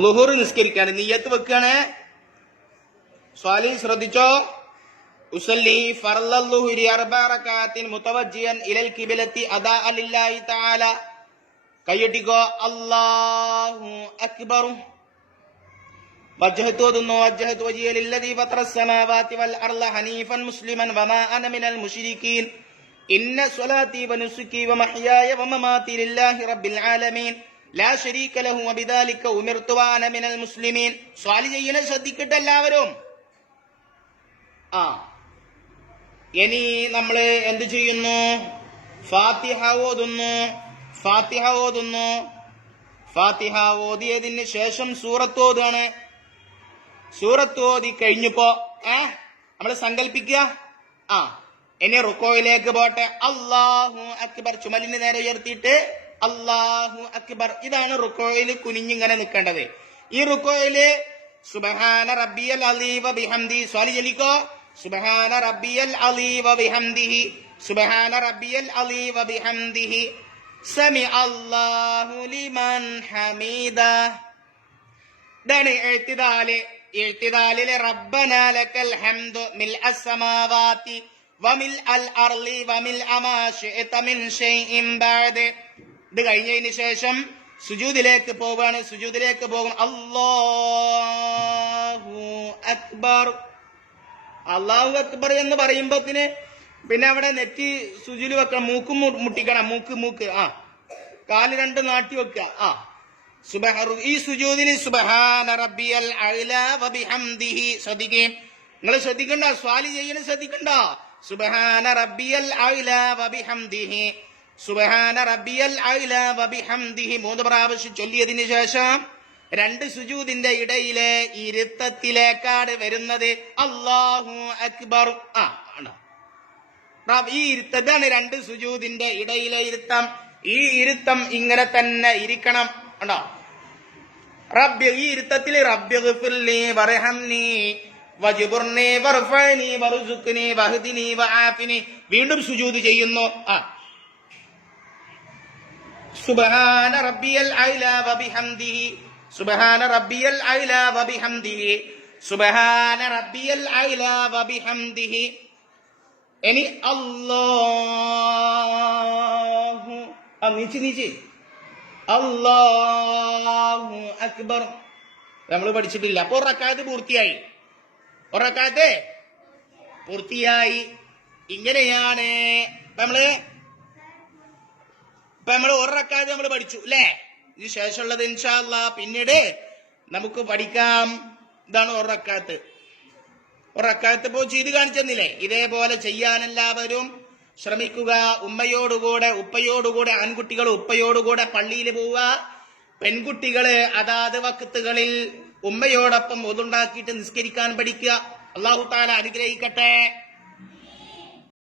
ളുഹുർ നിസ്കരിക്കാണ്, നിയ്യത്ത് വെക്കാണ്. സ്വാലി ശ്രദ്ധിച്ചോ. ഉസല്ലി ഫർളൽ ളുഹ്രി 4 റകഅത്തിൻ മുതവജ്ജിയൻ ഇലൽ ഖിബ്ലത്തി അദാഅ ലില്ലാഹി തആല. കയ്യട്ടിക്കോ. അല്ലാഹു അക്ബർ. വജ്ഹതു ഓതുന്നു. വജ്ഹതു വജ്ഹിയ ലില്ലദീ ഫത്തറസ് സമാവാതി വൽ അർള ഹനീഫൻ മുസ്ലിമൻ വമാ അന മിനൽ മുശ്രിക്കീൻ. ഇന്ന സ്വലാത്തി വനുസുക്കി വമഹ്യായ വമമാതി ലില്ലാഹി റബ്ബിൽ ആലമീൻ ലാ ശരീക ലഹു വബിദാലിക ഉമിർതു വഅന മിനൽ മുസ്ലിമീൻ. സ്വാലി ചെയ്യണ ശ്രദ്ധിക്കട്ടെ എല്ലാവരും. ഇനി നമ്മള് എന്ത് ചെയ്യുന്നു? ഫാത്തിഹ ഓതുന്നു. ഫാത്തിഹ ഓതുന്നു. ഫാത്തിഹ ഓതിയതിന് ശേഷം സൂറത്ത് ഓതാണ്. സൂറത്ത് ഓതി കഴിഞ്ഞപ്പോ നമ്മള് സങ്കല്പിക്കുക. ഇനി റുക്കോയിലേക്ക് പോട്ടെ. അല്ലാഹു അക്ബർ. ചുമലിന് നേരെ ഉയർത്തിയിട്ട് അല്ലാഹു അക്ബർ. ഇതാണ് റുക്കോയില് കുനിഞ്ഞിങ്ങനെ നിൽക്കേണ്ടത്. ഈ റുക്കോയില് സുബ്ഹാന റബ്ബിയൽ അലീ വ ബിഹംദിഹി. സ്വാലി ചൊല്ലിക്കോ. സുബ്ഹാന റബ്ബിയൽ അലീ വ ബിഹംദിഹി. സുബ്ഹാന റബ്ബിയൽ അലീ വ ബിഹംദിഹി. സമി അല്ലാഹു ലിമൻ ഹമീദ. ഇതാണ് എഴുത്തിദാല്. എഴുത്തിദാലിലെ റബ്ബനാ ലക്കൽ ഹംദു മിൽഅസ് സമാവാതി വമിൽ അൽ അർളി വമിൽ അമാ ശിഅത മിൻ ഷൈഇൻ ബഅദ്. ഇത് കഴിഞ്ഞതിന് ശേഷം സുജൂദിലേക്ക് പോവാണ്. സുജൂദിലേക്ക് പോകും. അല്ലാഹു അക്ബർ. അല്ലാഹു അക്ബർ എന്ന് പറയുമ്പോത്തിന് പിന്നെ അവിടെ നെറ്റി സുജൂല് വെക്കണം. മൂക്കും മുട്ടിക്കണം. മൂക്ക് കാല് 2 നാട്ടി വെക്കുക. ഈ സുജൂദിന് സുബ്ഹാന റബ്ബിയൽ അഅ്ലാ വ ബിഹംദിഹി. ശ്രദ്ധിക്കേ, നിങ്ങൾ ശ്രദ്ധിക്കണ്ട. സ്വാലി ചെയ്യണ ശ്രദ്ധിക്കണ്ട. സുബ്ഹാന റബ്ബിയൽ അഅ്ലാ വ ബിഹംദിഹി. സുബ്ഹാന റബ്ബിയൽ അഅ്ലാ വ ബിഹംദിഹി 3 പ്രാവശ്യം ചൊല്ലിയതിന് ശേഷം 2 സുജൂദിന്റെ ഇടയിലെ ഇരുത്തത്തിലേക്കാണ് വരുന്നത്. അല്ലാഹു അക്ബർ. ഈ ഇരുത്തതാണ് 2 സുജൂദിന്റെ ഇടയിലെ ഇരുത്തം. ഈ ഇരുത്തം ഇങ്ങനെ തന്നെ ഇരിക്കണം. ഉണ്ടോ? റബ്ബി. ഈ ഇരുത്തത്തിൽ റബ്ബിഗ്ഫിർലി വർഹംനി വജ്ബുർനി വർഫഅനി വർസുഖ്നി വഹ്ദിനി വആഫിനി. വീണ്ടും സുജൂദ് ചെയ്യുന്നു. സുബ്ഹാന റബ്ബിയൽ അഅ്ലാ വ ബിഹംദിഹി. സുബ്ഹാന റബ്ബിയൽ അഅ്ലാ വ ബിഹംദിഹി. സുബ്ഹാന റബ്ബിയൽ അഅ്ലാ വ ബിഹംദിഹി. ഇനി അല്ലാഹു നീച്ച് അല്ലാഹു അക്ബർ നമ്മൾ പഠിച്ചിട്ടില്ല. അപ്പൊ റക്അത്ത് പൂർത്തിയായി. റക്അത്ത് പൂർത്തിയായി. ഇങ്ങനെയാണ് നമ്മള് റക്അത്ത് നമ്മൾ പഠിച്ചു അല്ലേ? ഇതിന് ശേഷമുള്ളത് ഇൻഷാ അല്ലാഹ് പിന്നീട് നമുക്ക് പഠിക്കാം. ഇതാണ് റക്അത്ത്. റക്അത്ത് ഇപ്പോ ചെയ്ത് കാണിച്ചെന്നില്ലേ? ഇതേപോലെ ചെയ്യാൻ എല്ലാവരും ശ്രമിക്കുക. ഉമ്മയോടുകൂടെ ഉപ്പയോടുകൂടെ, ആൺകുട്ടികൾ ഉപ്പയോടുകൂടെ പള്ളിയിൽ പോവുക. പെൺകുട്ടികള് അതാത് വക്തുകളിൽ ഉമ്മയോടൊപ്പം ഒതുണ്ടാക്കിയിട്ട് നിസ്കരിക്കാൻ പഠിക്കുക. അല്ലാഹു തആല അനുഗ്രഹിക്കട്ടെ.